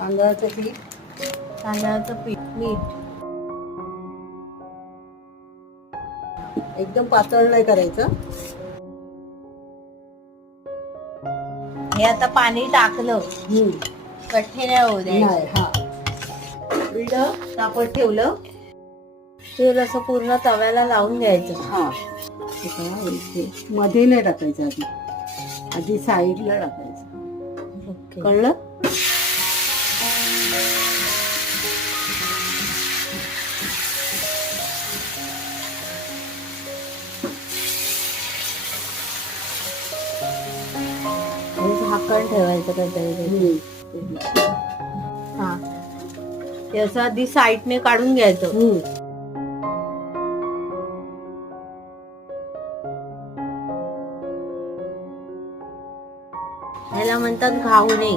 तांदळाचं पीठ, तांदळाचं पीठ, मीठ. एकदम पातळ नाही करायचं. हे आता पाणी टाकलं, कठे नाही होऊ नाही. द्यायचं. हा पीठ तापत ठेवलं. तेल असं पूर्ण तव्याला लावून घ्यायचं. हा मध्ये नाही टाकायचं, आधी साईडला टाकायचं. ओके. कळलं? झाकण ठेवायचं काहीतरी. हा, ते असं आधी साईडने काढून घ्यायचं. ह्याला म्हणतात घावणे.